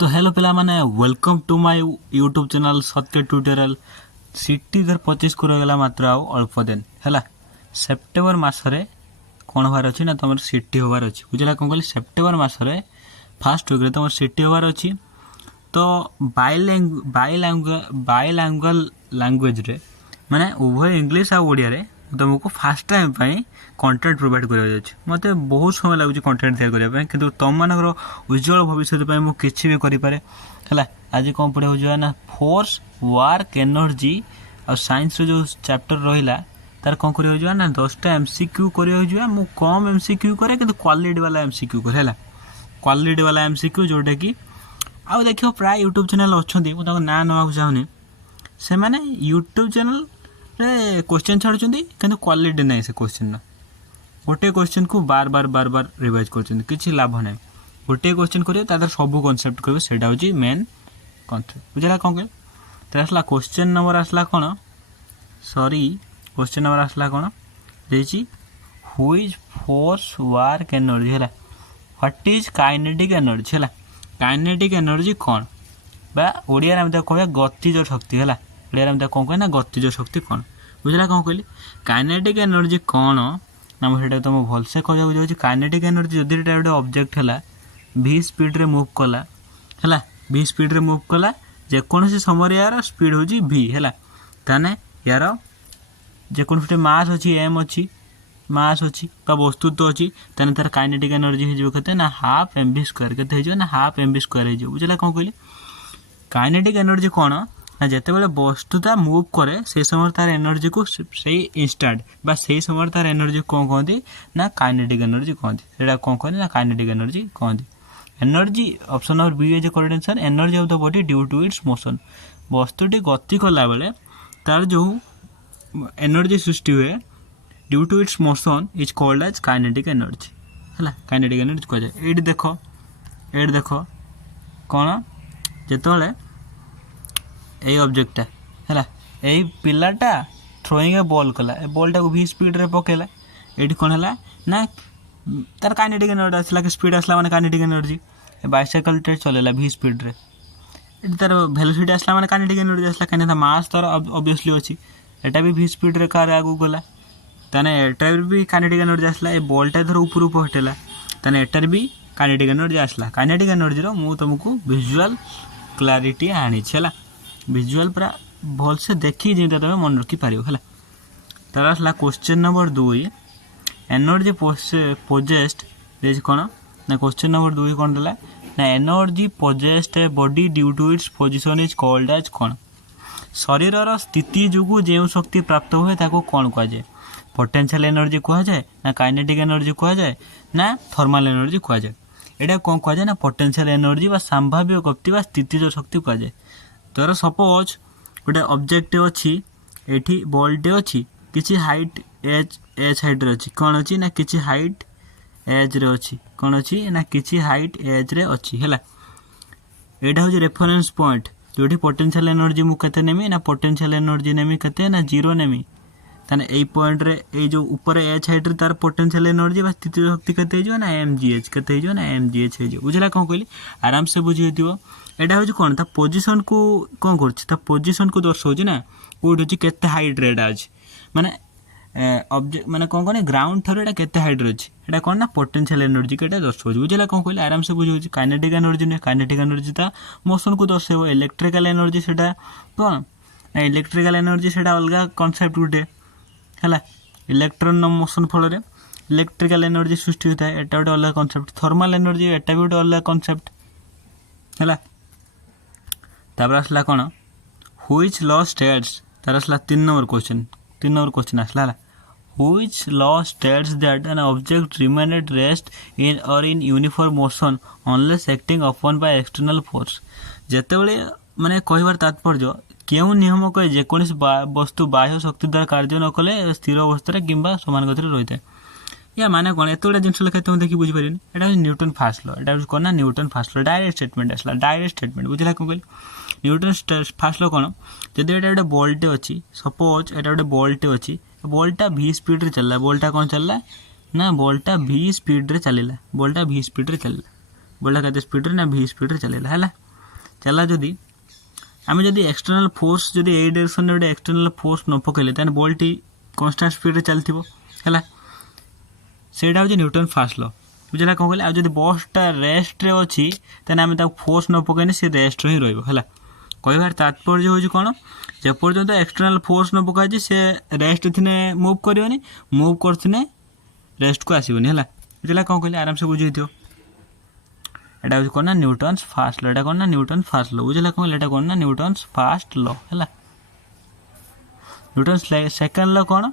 तो हेलो पिला माने welcome to my YouTube channel Satya tutorial CT 2025 को रगला मात्र आउ अल्प दिन है सेप्टेम्बर मसरे कौन हबार अच्छी ना तुम सीटी हबार अच्छी बुझला कौन कहली सेप्टेम्बर मसरे फास्ट वीक तुम सीटी हबार अच्छी तो बाइलैंगुअल लैंग्वेज रे माने उभय इंग्लिश आ ओडिया रे तुमको फास्ट टाइम कंटेंट प्रोवाइड कर मत बहुत समय लगुच कंटेंट तैयार करने कि तुम मानकर उज्जवल भविष्य मुझे किसी भी करें आज कौन पढ़ा जाए ना फोर्स वर्क एनर्जी और साइंस जो चैप्टर रहा तार कौन कर ना 10टा एमसीक्यू कर कम एमसीक्यू करे कि क्वालिटी वाला एमसीक्यू करे क्वालिटी वाला एमसीक्यू जोटा कि आउ देखो प्राय यूट्यूब चैनल अच्छा मुझे ना नवा चाहूनी से मैंने यूट्यूब चैनल रे क्वेश्चन छाड़ुं कि क्वालिटी ना से क्वेश्चन गोटे क्वेश्चन को बार बार बार बार रिवाइज कर लाभ ना गोटे क्वेश्चन करेंगे सब कनसेप्ट करेंगे सेटा हूँ मेन कनसेप्ट बुझला कौन कह तो आसला क्वेश्चन नंबर आसला कौन सॉरी क्वेश्चन नंबर आसला कौन देखिए हुईज फोर्स वर्क एनर्जी है व्हाट इज काइनेटिक एनर्जी है काइनेटिक एनर्जी कौन बा ओडिया में कह गतिज शक्ति है ओडिया में कौन कहे ना गतिज शक्ति कौन बुझला कौन कहली काइनेटिक एनर्जी कौन ना मुझे तुम भलसे कहूँ जाऊँ काइनेटिक एनर्जी जदि गोटे ऑब्जेक्ट है v स्पीड रे मूव कला है v स्पीड रे मूव कला जेकोसी समय यार स्पीड हूँ v है ताने यार जेकोसी मास अच्छी एम अच्छी मास अच्छी वस्तुत्व अच्छी ताने तार काइनेटिक एनर्जी होते ना हाफ एम बी स्क्वायर के ना हाफ एम बी स्क्वायर हो बुझला कौन कहली काइनेटिक एनर्जी कौन ना जिते बड़े वस्तुता मूव करे से समय तार एनर्जी को से इंस्टाट बा से समय तार एनर्जी कौन कहती ना काइनेटिक एनर्जी कहती से कौन कहते ना काइनेटिक एनर्जी कहती energy option number B is correct answer energy of the body due to its motion वस्तुटी गति कला बेले तार जो एनर्जी सृष्टि हुए due to its motion is called as kinetic energy है काइनेटिक एनर्जी कह जाए ये देख कौन जिते यही ऑब्जेक्टा है यही पिलाटा थ्रोइंग ए बॉल कला ए बॉलटा को भी स्पीड रे पकेला ये कौन है ना तार काइनेटिक एनर्जी आसला कि स्पीड आसला माने काइनेटिक एनर्जी बाइसाइकल टे चलेला भी स्पीड रे ये तार वेलोसिटी आसला माने काइनेटिक एनर्जी आसला कहीं मास तार ऑब्वियसली अच्छी एटा भी स्पीड रे कार आगू गला ताने एटा भी काइनेटिक एनर्जी आसला ए बॉलटा धर ऊपर ऊपर हटेला ताने एटार भी काइनेटिक एनर्जी आसला काइनेटिक एनर्जी रो मु तुमको विजुअल क्लैरिटी आनी छला विजुअल पूरा भल से देखी जमी तुम मन रखी पार है तार आसला क्वेश्चन नंबर 2 एनर्जी पोजेस्ट देख कौन ना क्वेश्चन नंबर 2 कौन देला ना energy possessed a body due to its position is called as कौन शरीर स्थिति जो जो शक्ति प्राप्त हुए ताको कौन कह जाए पोटेंशियल एनर्जी कह जाए ना काइनेटिक एनर्जी कह जाए ना थर्मल एनर्जी कह जाए यहाँ कौन कह जाए ना पोटेंशियल एनर्जी वा संभाव्य गति वा स्थितिज शक्ति कह जाए तर सपोज गोटे ऑब्जेक्ट अच्छी ये बॉलटे अच्छी किसी हाइट एज हाइट रे अच्छी कौन अच्छी ना किसी हाइट एज रे अच्छी कौन अच्छी ना किसी हाइट एज रे अच्छी है यहाँ हूँ रेफरेन्स पॉइंट जो पोटेंशियल एनर्जी मुझे नेमी ना पोटेंशियल एनर्जी नेमी के ना जीरो नेमी ताने यही पॉइंट रे ये जो ऊपर एच हाइट रे तार पोटेंशियल एनर्जी बा स्थिति शक्ति केते हो ना एम जी एच केते हो ना एम जी एच हो बुझला कौन कहली आराम से बुझी दियो एटा हूँ कौन पोजिशन को कौन कर पोजिशन को दर्शाऊँ ना कौट हूँ केते हाइट रे आज माने ऑब्जेक्ट माने कौन कौन ग्राउंड थर एटा केते हाइट रे अछि एटा कौन ना पोटेंशियल एनर्जी के दर्शाऊँ बुझला कौन कहली आराम से बुझे काइनेटिक एनर्जी नहीं काइनेटिक एनर्जी ता मोशन को दर्शाइबो इलेक्ट्रिकल एनर्जी सेटा कौन ना इलेक्ट्रिकल एनर्जी सेटा अलग कॉन्सेप्ट गुटे है इलेक्ट्रॉन मोशन फल इलेक्ट्रिकल एनर्जी सृष्टि होता है एटा गोटे अलग कॉन्सेप्ट थर्मल एनर्जी एटा भी गोटे अलग कॉन्सेप्ट है तापर आसला कौन व्हिच लॉ स्टेट्स तार आसला 3 नंबर क्वेश्चन आसला which law states that an object remain at rest in or in uniform motion unless acting upon by external force जेते बळे माने कहबार तात्पर्य क्यों नियम कहे जेकोसी वस्तु बाह्य शक्ति द्वारा कार्य न कले स्थिर अवस्था किंबा समान गति रही है या माने कौन एत गुड़ा जिन लिखा तुम देखिए बुझीपारे यहाँ न्यूटन फास्ट लॉ यहाँ कौन ना Newton fast law direct statement आसला डायरेक्ट स्टेटमेंट बुझला कौन कहली न्यूटन फास्ट लॉ कौन जब यहाँ गोटे बॉलटे अच्छी सपोज यहाँ गोटे बॉलटे अच्छी बॉलटा v स्पीड रे चलला बॉलटा कौन चलला ना बॉलटा v स्पीड रे चलला बॉलटा v स्पीड रे चलला बॉलटा केते स्पीड रे ना v स्पीड रे चलला है चला जदि आम जदि एक्सटर्नाल फोर्स जदि ए डायरेक्शन गोटे एक्सटर्नाल फोर्स न पकेले ताने बॉलटी कांस्टेंट स्पीड चलथिबो हैला सेटा हूँ न्यूटन फास्ट लॉ बुझला कौन कहले आदि बसटा रेस्ट रे अच्छी ताने आम फोर्स न पकईने सी रेस्ट ही रहा कहबार तात्पर्य हूँ कौन जेपर्यंत एक्सटर्नाल फोर्स न पकाई से रेस्ट थिने मूव करनी मूव करथिने रेस्ट को आसबनी है बुझला कौन कहले आराम से बुझे थो एटा हूँ कौन ना न्यूटन्स फास्ट लॉ एटा कौन ना न्यूटन फास्ट लॉ बुझला कौन एटा कौन ना न्यूटन्स फास्ट लॉ है न्यूटन्स सेकंड लॉ कौन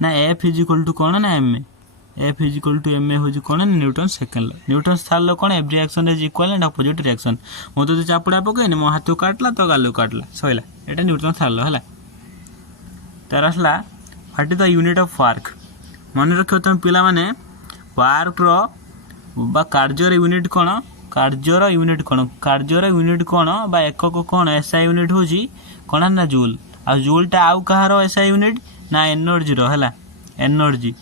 ना एफ इज इक्वल टू कौन ना M F is equal to M A हूँ कौन ना Newton second law Newton third law कौन every reaction is equal and opposite reaction मो तो चापुड़ा पकईनी मो हाथ काटला तो गालू काटला सैला एटा न्यूटन थर्ड लॉ है तार आसला what is the unit of work मन रख तुम पिला माने वर्क रो कार्यर यूनिट कौन कार्यर यूनिट कौन कार्यर यूनिट कौन बा एकक कौन एसआई यूनिट हूँ कौन ना जूल आ जूलटा आउ कहार एसआई यूनिट ना एनर्जी रो है एनर्जी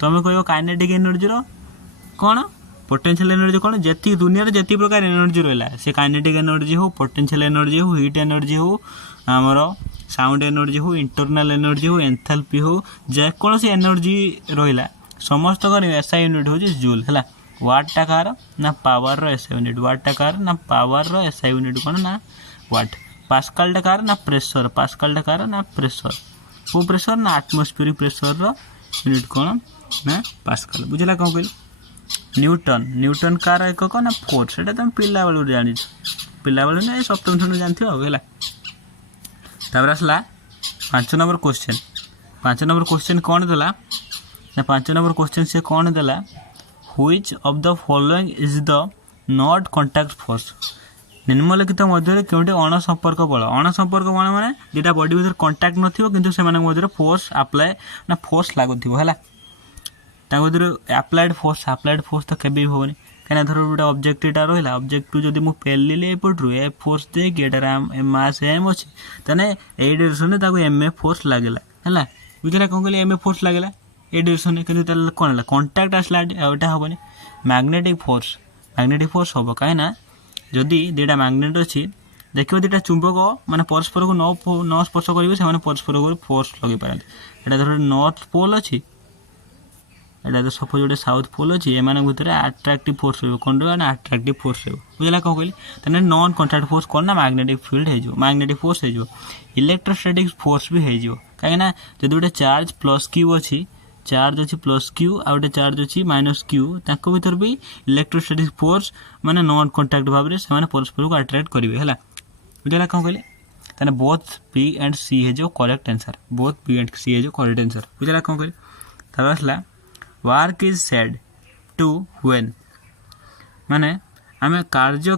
तुम कह काइनेटिक एनर्जी रो कौन पोटेंशियल एनर्जी कौन जी दुनिया जी प्रकार एनर्जी रहा से काइनेटिक एनर्जी हो पोटेंशियल एनर्जी हो हीट एनर्जी हो आमर साउंड एनर्जी हो इंटरनल एनर्जी हो एंथैल्पी हो जेकोसी एनर्जी रहा समस्त एसआई यूनिट हूँ जूल है वाटटा कार ना पावर रो एसआई यूनिट वाटटा कार ना पावर रो एसआई यूनिट कौन ना वाट पास्कल कार ना प्रेशर पास्कल कार ना प्रेशर वो प्रेशर ना आटमोस्फेरिक प्रेशर रो यूनिट कौन ना पास्कल बुझला कौन कहल न्यूटन न्यूटन कार एक ना फोर्स एटा तुम पिला बेलू जानी पिला बेलू ना सप्तम श्रेणी जानते हो आसला 5 नंबर क्वेश्चन 5 नंबर क्वेश्चन कौन देला ना 5 नंबर क्वेश्चन से कौन देला which of the following is the not contact force निम्नलिखित मध्य क्योंटे अणसंपर्क बल अणसंपर्क बल माने जेटा बॉडी भीतर कांटेक्ट नथिबो किंतु से मानक मध्य फोर्स अप्लाई ना फोर्स लागुथिबो हैला ताको मध्य अप्लाइड फोर्स तो केबे होबनी कना धर गोटे ऑब्जेक्ट एटा रहिला ऑब्जेक्ट जदि मु पेलिले एपटरु ए फोर्स दे के एटा मास एम अछि तने ए डायरेक्शन ताको एम ए फोर्स लागेला हैला बुझला कोन कहले एम ए फोर्स लागेला ए डायरेक्शन किंतु तल कोन हला कांटेक्ट आसला एटा होबनी मैग्नेटिक फोर्स होबो काहेना जदि दुटा मैग्नेट अच्छी देखिए दुटा चुंबक माने परस्पर को न स्पर्श करेंगे से परस्पर को फोर्स लगे पारती एटा धर नॉर्थ पोल अच्छी एटा तो सपोज गोटे साउथ पोल अच्छी एम भितर अट्राक्टिव फोर्स कौन रहा अट्राक्टिव फोर्स बुझला कौन कहली तेना नॉन कॉन्टैक्ट फोर्स कौन ना मैग्नेटिक फील्ड हो मैग्नेटिक फोर्स हो इलेक्ट्रोस्टैटिक फोर्स भी हो कहीं जब गोटे चार्ज प्लस क्यू अच्छी चार्ज अच्छी प्लस क्यू आ गोटे चार्ज अच्छी माइनस क्यू ताको भीतर भी इलेक्ट्रोस्टैटिक फोर्स माने नॉन कॉन्टैक्ट भाव में से परस्पर को अट्रैक्ट करेंगे है बुझला कौन कहले तेना बोथ बी एंड सी है जो correct answer both B and C है जो करेक्ट आंसर बुझला कौन कहले तब आसला work is said to when माने आम कार्य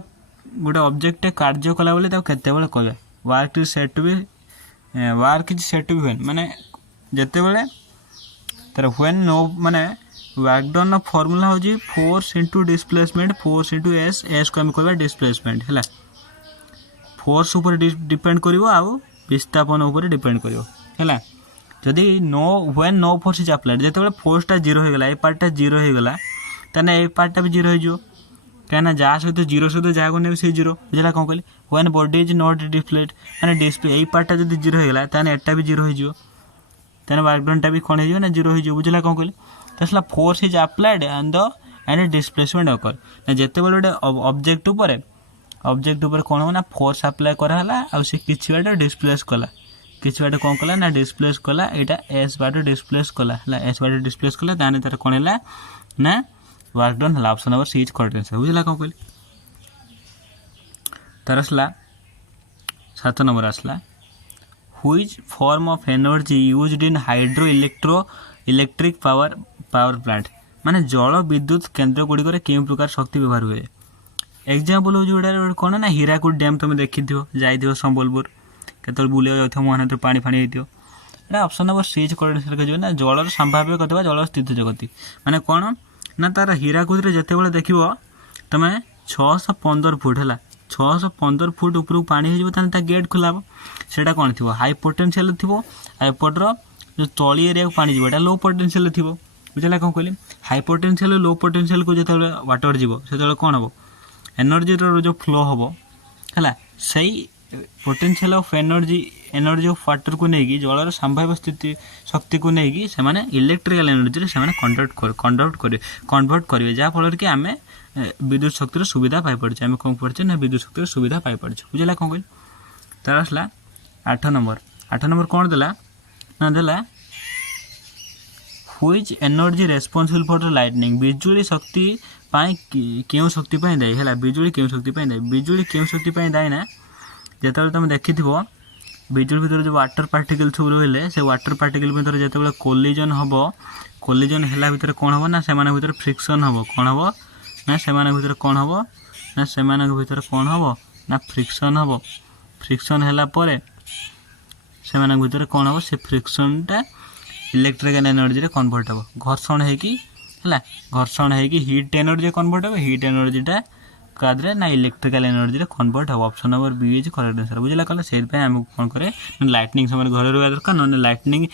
गोटे ऑब्जेक्ट कार्य कला बेले केते बेले कहबे work is said to be when माने जेते बेले तर व्हेन नो माने वर्क डन फॉर्मूला हो force into displacement force into S को आम कहबा डिस्प्लेसमेंट है फोर्स ऊपर डिपेंड करिवो आउ विस्थापन ऊपर डिपेंड करिवो है जदि when no force is applied जेते फोर्सटा जीरो हो गला ए पार्टटा जीरो हो गला तने ए पार्टटा भी जीरो हो जो कहना जहाँ सहित जीरो सहित जहाँ को नहीं जीरो बुझला कौन कहली when body is not displayed माने डिस्प्ले ए पार्टटा जदि जीरो हो गला तने एटा भी जीरो हो तेना वर्क डनटा भी कौन हो ना जीरो हो बुझला कौन कहली तो force is applied and displacement occur ना जिते बड़े गोटे ऑब्जेक्ट ऊपर कौन हो ना फोर्स अप्लाई कराला आ किसी बाट डिस्प्लेस कला किसी बाट कौन कला ना डिस्प्लेस कला यहाँ एस बाट डिस्प्लेस कला एस बाट डिस्प्लेस कला ताने तार कौन है ना वर्क डन है option number C is correct answer बुझला कौन कहली तार आसला 7 नंबर आसला which form of energy used in hydro electric power plant माने जल विद्युत केन्द्र गुड़िक केउं प्रकार शक्ति व्यवहार हुए एग्जांपल हो जोड़ा कौन ना हीराकुद डैम तुम देखी जाइए संबलपुर केतल बुले जाओ मोहन पानी फाणी होता ऑप्शन नंबर सी करेक्ट ना जलर संभाव्य गति जल स्थित गति माने कौन ना तार हीराकुद जिते बड़े देख तुम 615 फुट है 615 फुट उपरକୁ पानी हो गेट खोला सेटा कौन थी हाई पोटेंशियल थी एपटर जो तली एरिया को पानी जीवटा लो पोटेंशियल थी बुझला कौन कहली हाई पोटेंशियल लो पोटेंशियल को जो वाटर जीव से कौन हम एनर्जी जो फ्लो हम है सही potential of energy of water को लेकिन जलर संभाव्य स्थिति शक्ति को लेकिन से इलेक्ट्रिकल एनर्जी से कन्वर्ट करेंगे जहाँफल कि आम विद्युत शक्तिर सुविधा पाइपे आम कौन पढ़े ना विद्युत शक्तिर सुविधा पाइपे बुझला कौन कहली तार आसला 8 नंबर कौन देला ना देला which energy responsible for lightning बिजुली शक्ति क्यों शक्ति दायी है बिजुली क्यों शक्ति दायी बिजुली क्यों शक्ति दायी ना जिते तुम देखि बिजुली भितर जो वाटर पार्टिकल सब रही से वाटर पार्टिकल भितर जो कोलिजन हम कोलिजन है भितर कौन हम ना से भीतर फ्रिक्शन हम कौन हम ना से भीतर कौन हम ना से भीतर कौन हम ना फ्रिक्शन हम फ्रिक्शन है से भीतर कौन हम से फ्रिक्शनटा इलेक्ट्रिकल एनर्जी रे कन्वर्ट हम घर्षण है कि हीट एनर्जी कन्वर्ट हम हीट एनर्जीटा कादरे ना इलेक्ट्रिकल एनर्जी रे कन्वर्ट हम option number B is correct answer बुझला कले से आम कौन करे लाइटनिंग समय घर रहा दरकार ना लाइटनिंग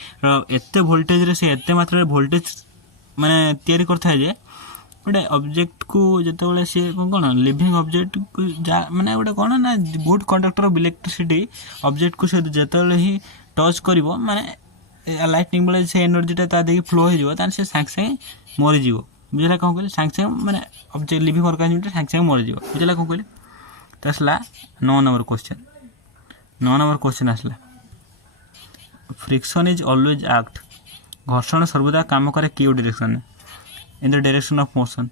एत वोल्टेज रे से एत मात्रा रे वोल्टेज माने तैयारी करता है जे गोटे ऑब्जेक्ट को जिते सी कौन लिविंग ऑब्जेक्ट को माने गोटे कौन ना good conductor of electricity object को से जिते ही टच कर माने लाइटनिंग बेले से एनर्जीटा ता देखिए फ्लो हो से सागे सागे मरीज बुझला कौन कहली सागे सागे मैंने ऑब्जेक्ट लिविंग ऑर्गेनिज्म सागे सागे मरीज बुझला कौन कहली तो आसला 9 नंबर क्वेश्चन आसला फ्रिक्शन इज ऑलवेज एक्ट घर्षण सर्वदा काम करे क्यों direction in the direction of motion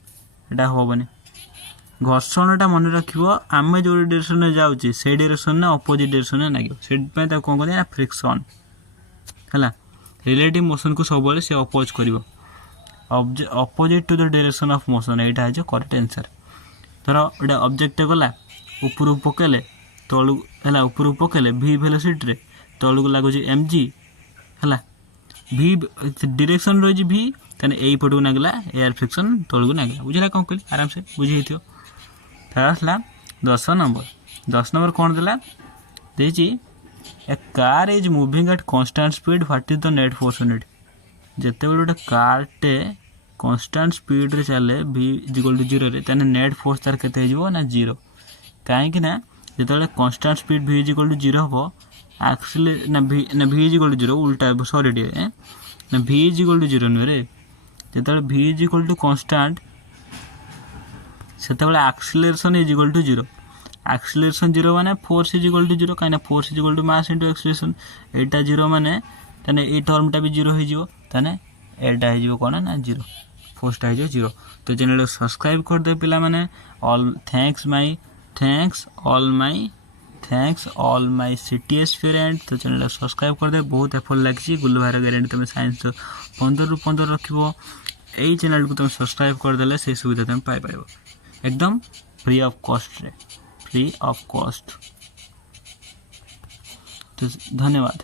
एटा होबनी घर्षणटा मन रखिबो आमे जो डायरेक्शन में जाउची से डायरेक्शन ना अपोजिट डायरेक्शन में नागियो सेट पे ता कोन कहली ना फ्रिक्शन हला रिलेटिव मोशन को सब से अपोज करिवो opposite to the direction of motion एटा है जो करेक्ट आंसर धर गोटे ऑब्जेक्ट गला ऊपर पकेले तलू है ऊपर पकेले v वेलोसिटी रे तलू लगुच mg है v डायरेक्शन रही v तेने यही पटू नागला एयर फ्रिक्शन तलू नागला बुझला कौन कहली आराम से बुझे आसला 10 नंबर कौन देला देची a car is moving at constant speed what is the net force on it जिते बड़े गोटे कारटे कांस्टेंट स्पीड रे चले v इक्वल टू 0 रे तने नेट फोर्स तार केते हो ना 0 कहीं ना जिते constant speed v equal to 0 हम एक्चुअली ना v इक्वल टू 0 उल्टा सॉरी टे ना v इक्वल टू 0 नुहे रे जिते v इक्वल टू कांस्टेंट से acceleration is equal to 0 acceleration 0 माने फोर्स इज इक्वल टू 0 कहीं force is equal to mass into acceleration एटा 0 माने तने ए टर्मटा भी 0 हो जिवो तने एटा हो जिवो कोन ना 0 फोर्सटा हो जिवो 0 तो चैनल सब्सक्राइब कर दे पिला माने all thanks all my CTS friend तो चैनल सब्सक्राइब कर दे बहुत एफर्ट लागछि गुल्लू भाई गारंटी तुम साइंस 15 रु 15 रखिबो एई चैनल को तुम सब्सक्राइब कर देले से सुविधा तुम पाई पाइबो एकदम फ्री ऑफ कॉस्ट तो धन्यवाद।